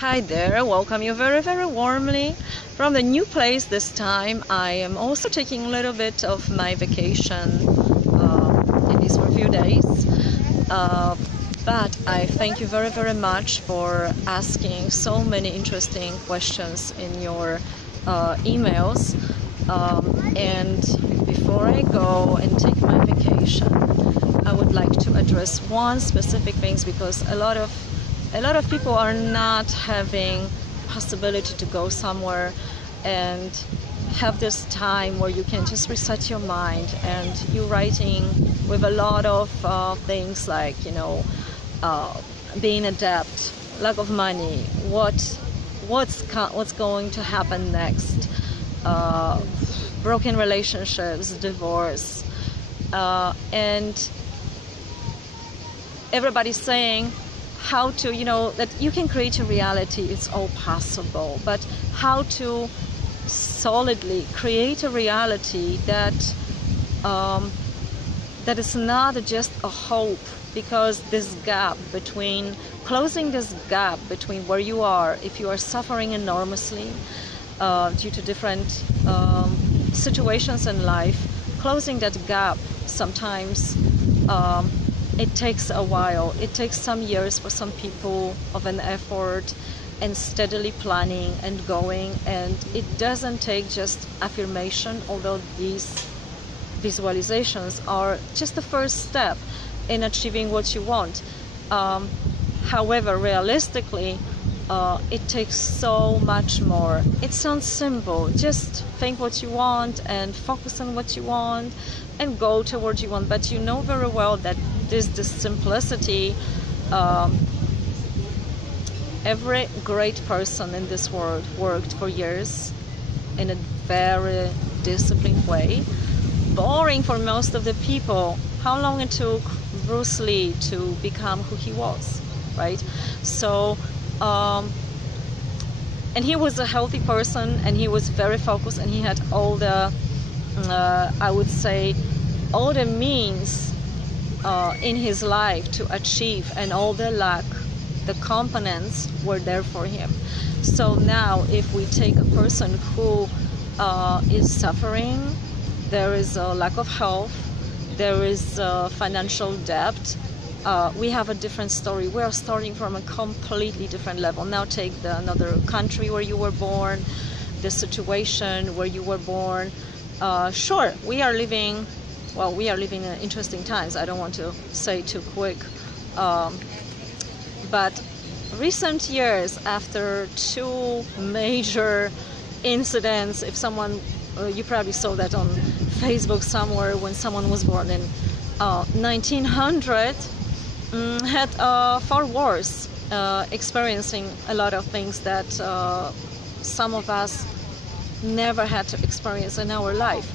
Hi there, welcome you very, very warmly from the new place this time. I am also taking a little bit of my vacation, it is for a few days, but I thank you very, very much for asking so many interesting questions in your emails. And before I go and take my vacation, I would like to address one specific thing, because a lot of people are not having possibility to go somewhere and have this time where you can just reset your mind, and you're writing with a lot of things like, being in debt, lack of money, what's going to happen next, broken relationships, divorce, and everybody's saying how to, that you can create a reality, it's all possible, but how to solidly create a reality that that is not just a hope, because closing this gap between where you are, if you are suffering enormously due to different situations in life, closing that gap sometimes it takes a while. It takes some years for some people of an effort and steadily planning and going, and it doesn't take just affirmation, although these visualizations are just the first step in achieving what you want. However, realistically, it takes so much more. It sounds simple, just think what you want and focus on what you want and go towards you want, but you know very well that this simplicity, every great person in this world worked for years in a very disciplined way. Boring for most of the people. How long it took Bruce Lee to become who he was, right? So and he was a healthy person, and he was very focused, and he had all the I would say all the means in his life to achieve, and all the components were there for him. So now if we take a person who is suffering, there is a lack of health, there is financial debt, we have a different story. We are starting from a completely different level. Now take another country where you were born, the situation where you were born. Sure, we are living in interesting times. I don't want to say too quick, but recent years, after two major incidents, if someone, you probably saw that on Facebook somewhere, when someone was born in 1900, had far worse, experiencing a lot of things that some of us never had to experience in our life.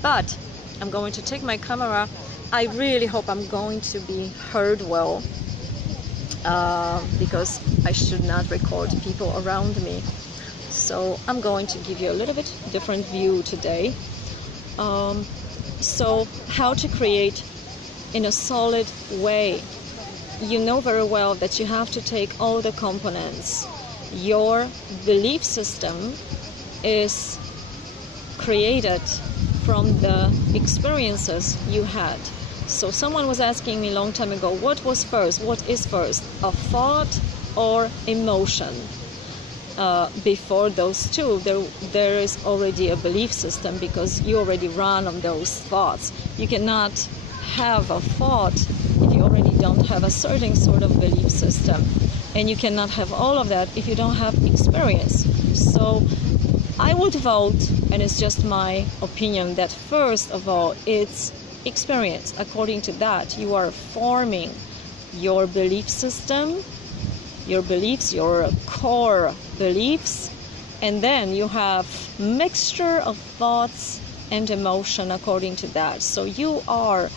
But I'm going to take my camera. I really hope I'm going to be heard well, because I should not record people around me. So I'm going to give you a little bit different view today. So how to create in a solid way. You know very well that you have to take all the components. Your belief system is created from the experiences you had. So someone was asking me a long time ago, what was first? What is first? A thought or emotion? Before those two, there is already a belief system, because you already run on those thoughts. You cannot have a thought if you already don't have a certain sort of belief system, and you cannot have all of that if you don't have experience. So I would vote, and it's just my opinion, that first of all, it's experience. According to that, you are forming your belief system, your beliefs, your core beliefs, and then you have mixture of thoughts and emotion according to that. So you are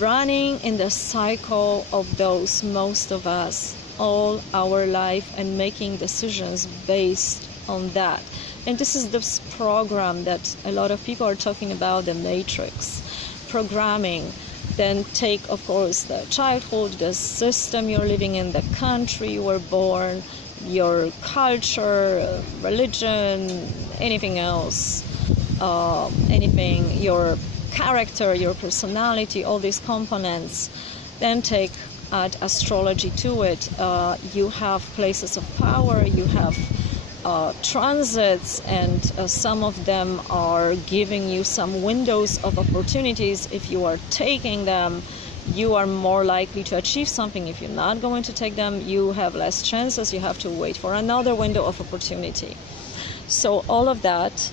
running in the cycle of those, most of us, all our life, and making decisions based on that. And this is this program that a lot of people are talking about, the matrix programming. Then take, of course, the childhood, the system you're living in, the country you were born, your culture, religion, anything else, anything, your character, your personality, all these components. Then add astrology to it. You have places of power, you have transits, and some of them are giving you some windows of opportunities. If you are taking them, you are more likely to achieve something. If you're not going to take them, you have less chances. You have to wait for another window of opportunity. So all of that,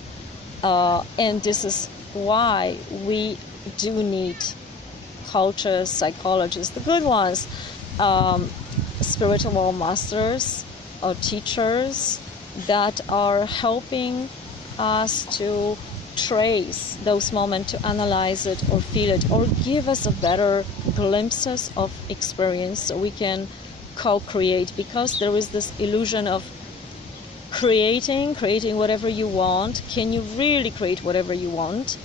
and this is why we do need coaches, psychologists, the good ones, spiritual masters or teachers that are helping us to trace those moments, to analyze it or feel it, or give us a better glimpses of experience so we can co-create, because there is this illusion of creating whatever you want. Can you really create whatever you want?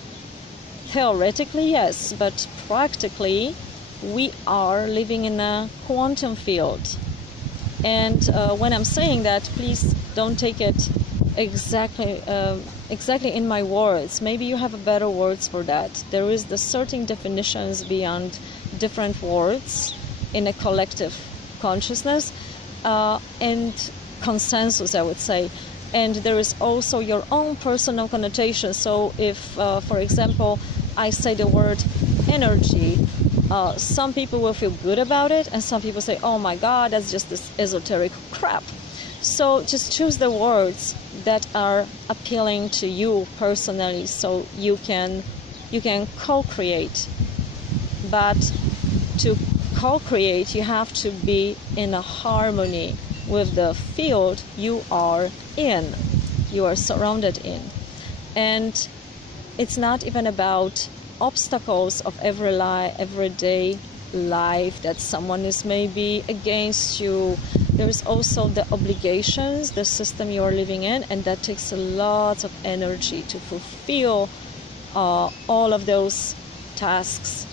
Theoretically, yes, but practically we are living in a quantum field. And when I'm saying that, please don't take it exactly in my words. Maybe you have better words for that. There is the certain definitions beyond different words in a collective consciousness and consensus, I would say. And there is also your own personal connotation. So if, for example, I say the word energy, some people will feel good about it, and some people say, oh my God, that's just this esoteric crap. So just choose the words that are appealing to you personally, so you can co-create. But to co-create, you have to be in a harmony with the field you are in, you are surrounded in. And it's not even about obstacles of everyday life that someone is maybe against you. There is also the obligations, the system you are living in, and that takes a lot of energy to fulfill all of those tasks.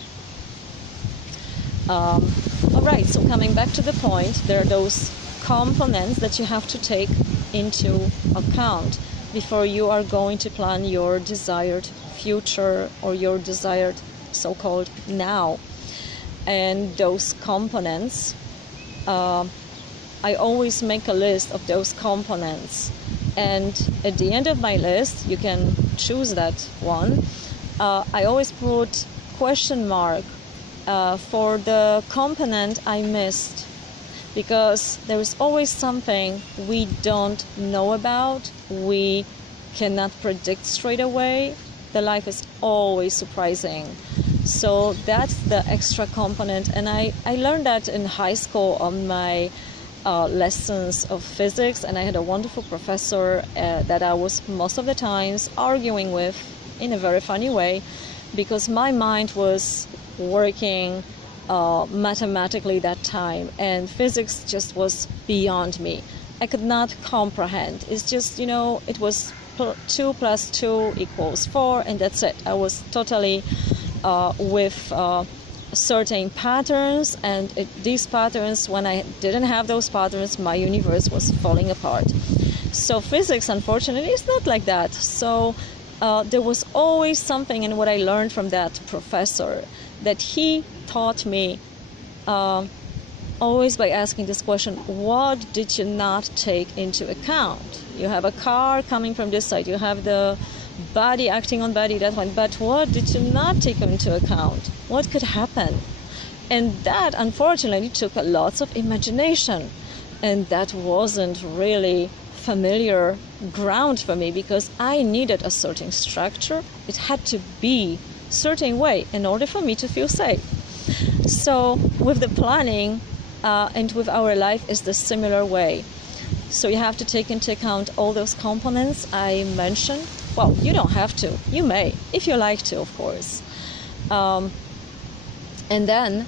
All right, so coming back to the point, there are those components that you have to take into account before you are going to plan your desired future or your desired so-called now. And those components, I always make a list of those components, and at the end of my list, you can choose that one, I always put question mark for the component I missed, because there is always something we don't know about, we cannot predict straight away. The life is always surprising. So that's the extra component, and I learned that in high school on my lessons of physics, and I had a wonderful professor that I was most of the times arguing with in a very funny way, because my mind was working mathematically that time, and physics just was beyond me. I could not comprehend. It's just, it was 2 + 2 = 4, and that's it. I was totally with certain patterns, and these patterns, when I didn't have those patterns, my universe was falling apart. So physics, unfortunately, is not like that. So there was always something in what I learned from that professor, that he taught me always by asking this question: what did you not take into account? You have a car coming from this side, you have the body acting on body, that one, but what did you not take into account? What could happen? And that, unfortunately, took a lot of imagination, and that wasn't really familiar ground for me, because I needed a certain structure. It had to be a certain way in order for me to feel safe. So with the planning and with our life is the similar way. So you have to take into account all those components I mentioned. Well, you don't have to. You may, if you like to, of course. And then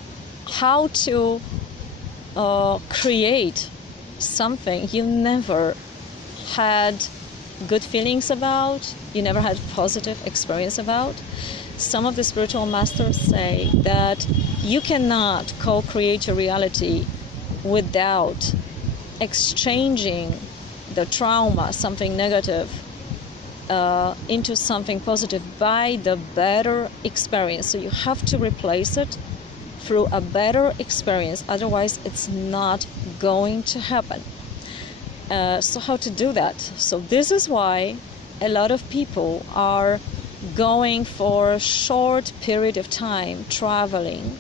how to create something you never had good feelings about, you never had positive experience about. Some of the spiritual masters say that you cannot co-create your reality without exchanging the trauma, something negative, into something positive by the better experience. So you have to replace it through a better experience, otherwise it's not going to happen. So how to do that? So this is why a lot of people are going for a short period of time traveling,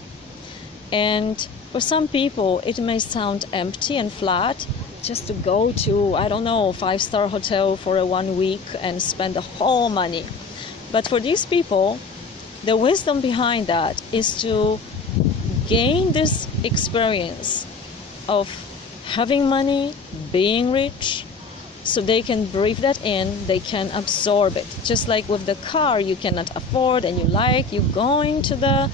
and for some people it may sound empty and flat just to go to, I don't know, 5-star hotel for a 1 week and spend the whole money. But for these people, the wisdom behind that is to gain this experience of having money, being rich, so they can breathe that in, they can absorb it. Just like with the car you cannot afford and you going to the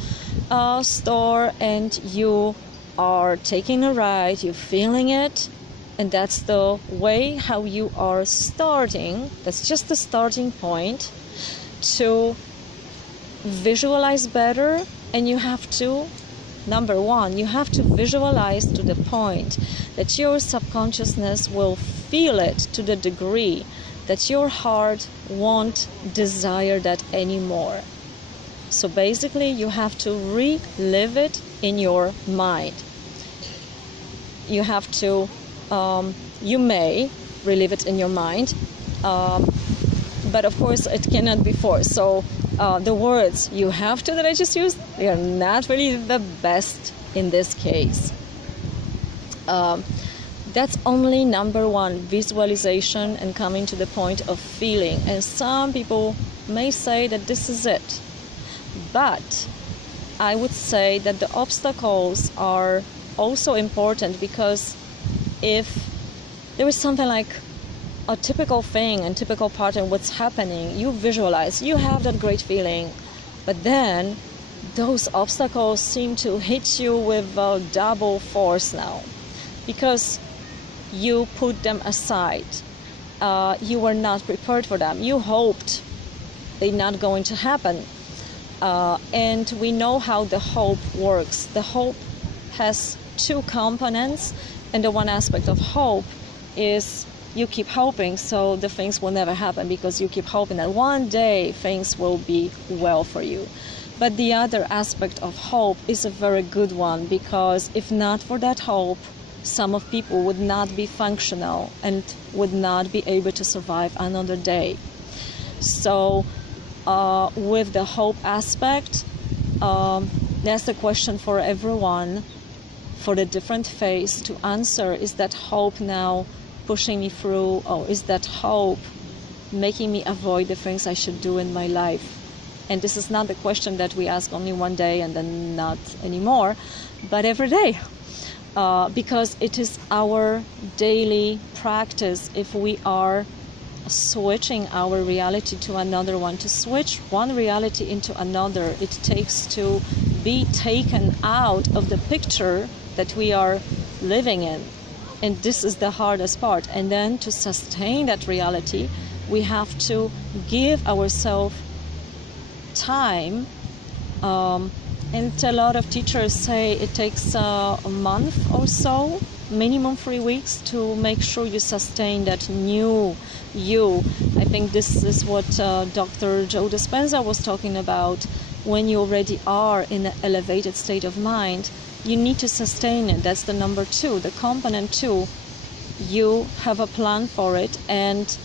store and you are taking a ride, you're feeling it, and that's the way how you are starting. That's just the starting point to visualize better. And you have to, number one, you have to visualize to the point that your subconsciousness will feel it to the degree that your heart won't desire that anymore. So basically you have to relive it in your mind. You have to, you may relive it in your mind, but of course it cannot be forced. So the words you have to that I just used, they are not really the best in this case. That's only number one, visualization and coming to the point of feeling. And some people may say that this is it. But I would say that the obstacles are also important, because if there is something like a typical thing and typical pattern, what's happening, you visualize, you have that great feeling, but then those obstacles seem to hit you with double force now, because you put them aside. You were not prepared for them. You hoped they're not going to happen. And we know how the hope works. The hope has two components, and the one aspect of hope is you keep hoping, so the things will never happen because you keep hoping that one day things will be well for you. But the other aspect of hope is a very good one, because if not for that hope, some of people would not be functional and would not be able to survive another day. So with the hope aspect, that's the question for everyone, for the different phase to answer. Is that hope now pushing me through, or is that hope making me avoid the things I should do in my life? And this is not the question that we ask only one day and then not anymore, but every day. Because it is our daily practice. If we are switching our reality to another one, to switch one reality into another, it takes to be taken out of the picture that we are living in. And this is the hardest part. And then to sustain that reality, we have to give ourselves time. And a lot of teachers say it takes a month or so, minimum 3 weeks, to make sure you sustain that new you. I think this is what Dr. Joe Dispenza was talking about. When you already are in an elevated state of mind, you need to sustain it. That's the number two, the component two. You have a plan for it, and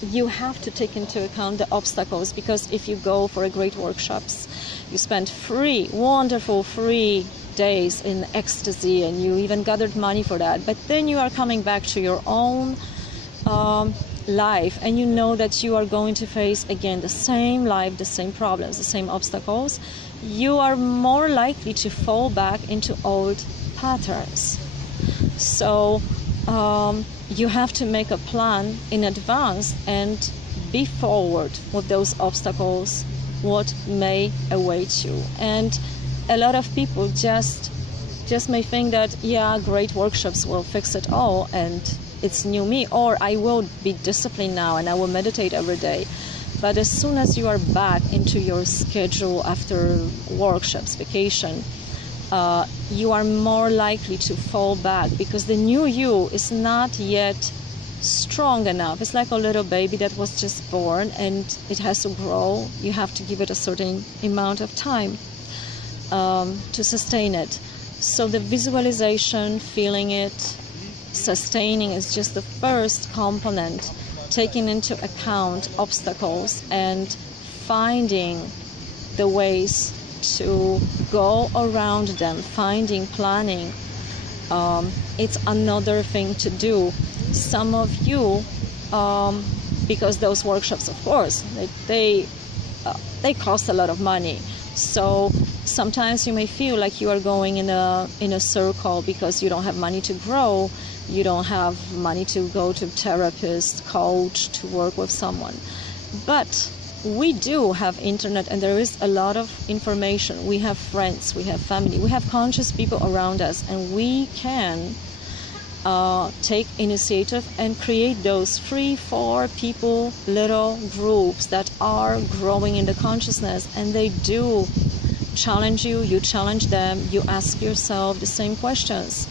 you have to take into account the obstacles, because if you go for a great workshops, you spend wonderful 3 days in ecstasy, and you even gathered money for that, but then you are coming back to your own life, and you know that you are going to face again the same life, the same problems, the same obstacles. You are more likely to fall back into old patterns. So you have to make a plan in advance and be forward with those obstacles, what may await you. And a lot of people just may think that, yeah, great workshops will fix it all and it's new me, or I will be disciplined now and I will meditate every day. But as soon as you are back into your schedule after workshops, vacation, you are more likely to fall back, because the new you is not yet strong enough. It's like a little baby that was just born and it has to grow. You have to give it a certain amount of time to sustain it. So the visualization, feeling it, sustaining is just the first component, taking into account obstacles and finding the ways to go around them, finding, planning. It's another thing to do. Some of you, because those workshops, of course, they cost a lot of money. So sometimes you may feel like you are going in a circle because you don't have money to grow, you don't have money to go to therapist, coach, to work with someone. But we do have internet, and there is a lot of information. We have friends, we have family, we have conscious people around us, and we can take initiative and create those 3-4 people, little groups that are growing in the consciousness, and they do challenge you, you challenge them, you ask yourself the same questions,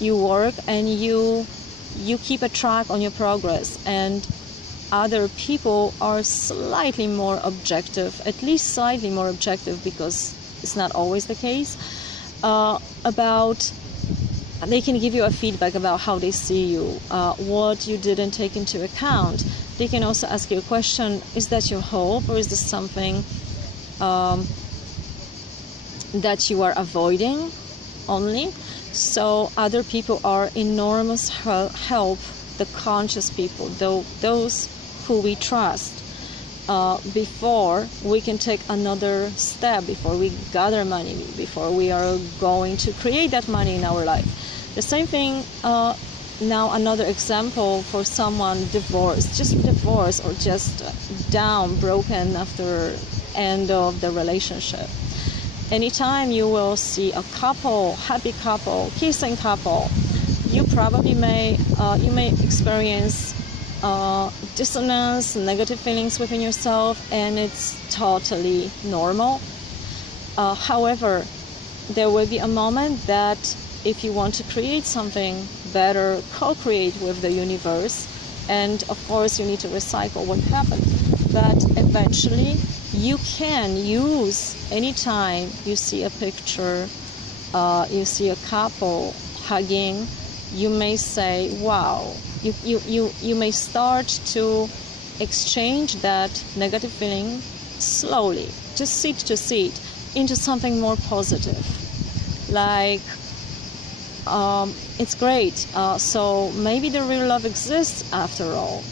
you work and you keep a track on your progress, and other people are slightly more objective, at least slightly more objective, because it's not always the case, they can give you a feedback about how they see you, what you didn't take into account. They can also ask you a question: is that your hope, or is this something that you are avoiding only? So other people are enormous help, the conscious people, those who we trust, before we can take another step, before we gather money, before we are going to create that money in our life. The same thing, now another example for someone divorced or just down, broken after end of the relationship. Anytime you will see a couple, happy couple, kissing couple, you probably may experience dissonance, negative feelings within yourself, and it's totally normal. However, there will be a moment that if you want to create something better, co-create with the universe, and of course you need to recycle what happened, but eventually you can use, anytime you see a picture, you see a couple hugging, you may say, wow, you may start to exchange that negative feeling slowly, just seed to seed, into something more positive. Like, it's great, so maybe the real love exists after all.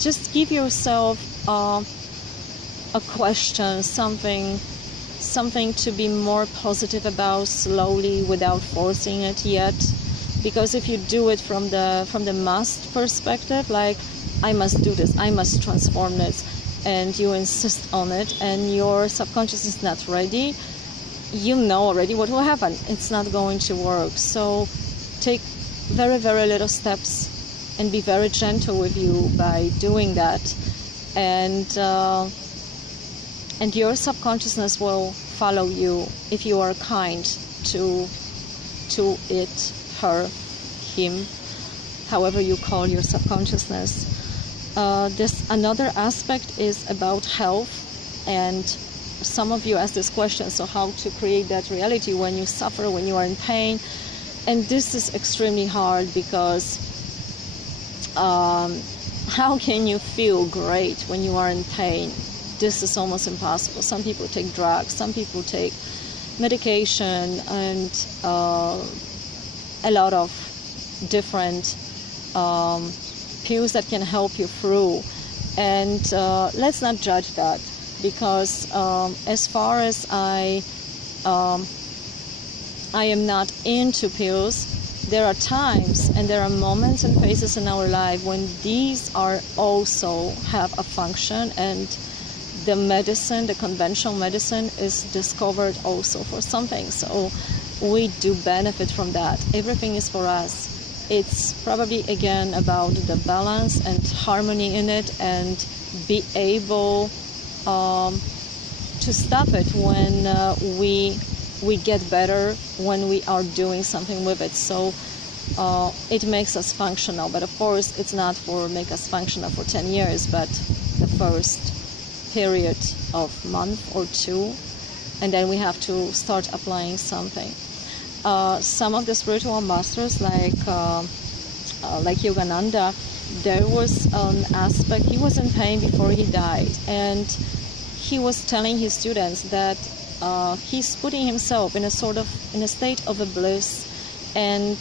Just give yourself a question, something to be more positive about slowly, without forcing it yet. Because if you do it from the must perspective, like, I must do this, I must transform this, and you insist on it, and your subconscious is not ready, you know already what will happen. It's not going to work. So take very, very little steps and be very gentle with you by doing that, and your subconsciousness will follow you if you are kind to it, her, him, however you call your subconsciousness. This another aspect is about health, and some of you ask this question: so how to create that reality when you suffer, when you are in pain? And this is extremely hard, because how can you feel great when you are in pain? This is almost impossible. Some people take drugs, some people take medication, and a lot of different pills that can help you through. And let's not judge that, because as far as I am not into pills, there are times and there are moments and phases in our life when these are also have a function, and the medicine, the conventional medicine, is discovered also for something. So we do benefit from that. Everything is for us. It's probably again about the balance and harmony in it, and be able to stop it when we we get better when we are doing something with it. So it makes us functional, but of course it's not for make us functional for 10 years, but the first period of month or two, and then we have to start applying something. Some of the spiritual masters, like Yogananda, there was an aspect, he was in pain before he died, and he was telling his students that he's putting himself in a state of a bliss, and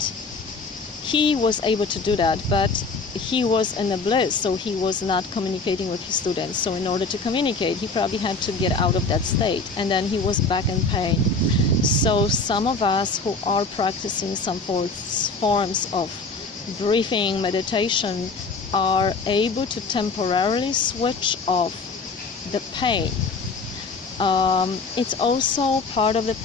he was able to do that, but he was in a bliss, so he was not communicating with his students. So in order to communicate, he probably had to get out of that state, and then he was back in pain. So some of us who are practicing some forms of breathing meditation are able to temporarily switch off the pain. It's also part of the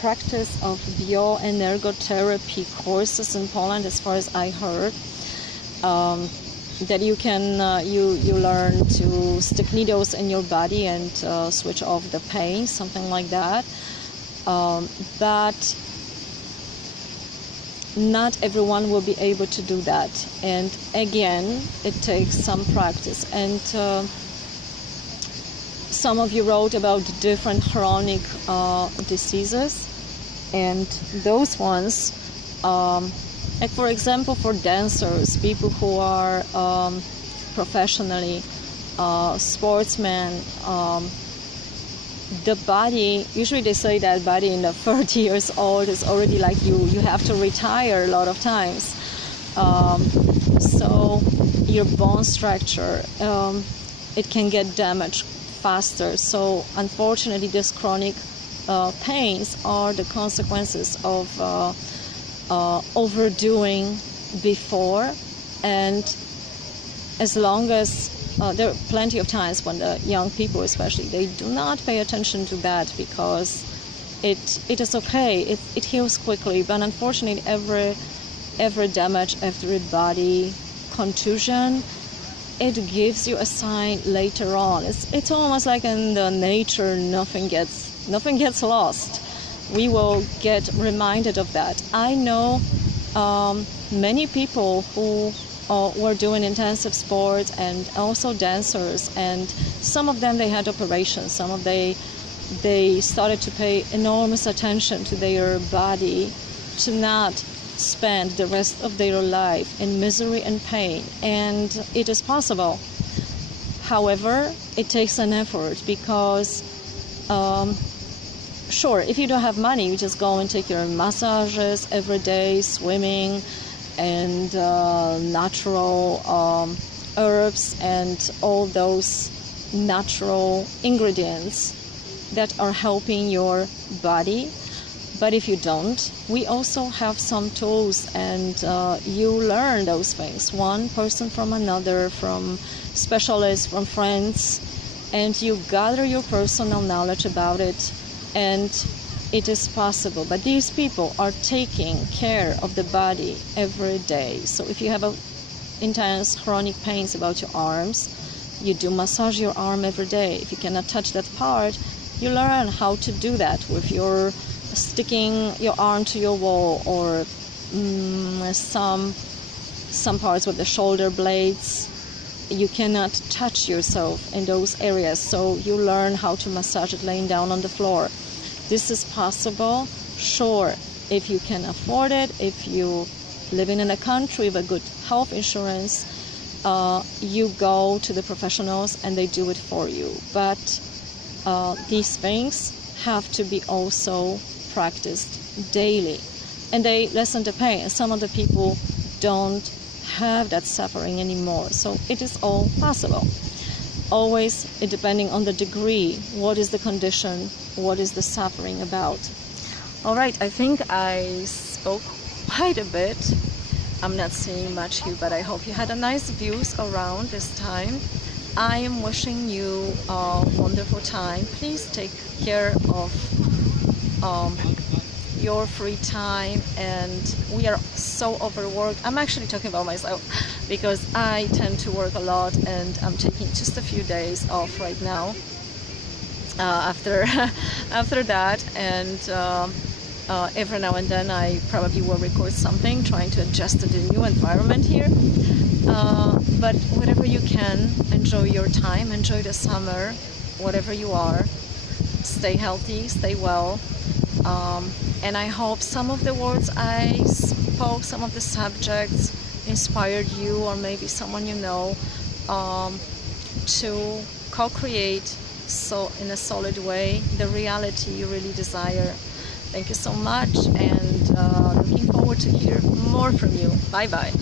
practice of bioenergotherapy courses in Poland, as far as I heard, that you can you learn to stick needles in your body and switch off the pain, something like that. But not everyone will be able to do that, and again, it takes some practice. And some of you wrote about different chronic diseases, and those ones, like for example, for dancers, people who are professionally sportsmen, the body, usually they say that body in the 30 years old is already like you have to retire a lot of times. So your bone structure, it can get damaged faster. So unfortunately, these chronic pains are the consequences of overdoing before. And as long as there are plenty of times when the young people, especially, they do not pay attention to that, because it is okay, it heals quickly. But unfortunately, every damage, every body contusion, it gives you a sign later on. It's almost like in the nature, nothing gets lost. We will get reminded of that. I know many people who were doing intensive sports, and also dancers, and some of them, they had operations. Some of they started to pay enormous attention to their body, to not spend the rest of their life in misery and pain, and it is possible. However, it takes an effort, because sure, if you don't have money, you just go and take your massages every day, swimming, and natural herbs and all those natural ingredients that are helping your body. But if you don't, we also have some tools, and you learn those things, one person from another, from specialists, from friends, and you gather your personal knowledge about it, and it is possible. But these people are taking care of the body every day. So if you have intense chronic pains about your arms, you do massage your arm every day. If you cannot touch that part, you learn how to do that with your sticking your arm to your wall, or some parts with the shoulder blades. You cannot touch yourself in those areas, so you learn how to massage it laying down on the floor. This is possible, sure, if you can afford it, if you living in a country with a good health insurance, you go to the professionals and they do it for you. But these things have to be also practiced daily, and they lessen the pain. And some of the people don't have that suffering anymore, so it is all possible. Always depending on the degree, what is the condition, what is the suffering about. All right, I think I spoke quite a bit. I'm not seeing much here, but I hope you had a nice views around this time. I am wishing you a wonderful time. Please take care of your free time, and we are so overworked. I'm actually talking about myself, because I tend to work a lot, and I'm taking just a few days off right now. after after that, and every now and then I probably will record something, trying to adjust to the new environment here. But whatever you can, enjoy your time, enjoy the summer, whatever you are. Stay healthy, stay well, and I hope some of the words I spoke, some of the subjects inspired you, or maybe someone you know, to co-create in a solid way the reality you really desire. Thank you so much, and looking forward to hear more from you. Bye bye.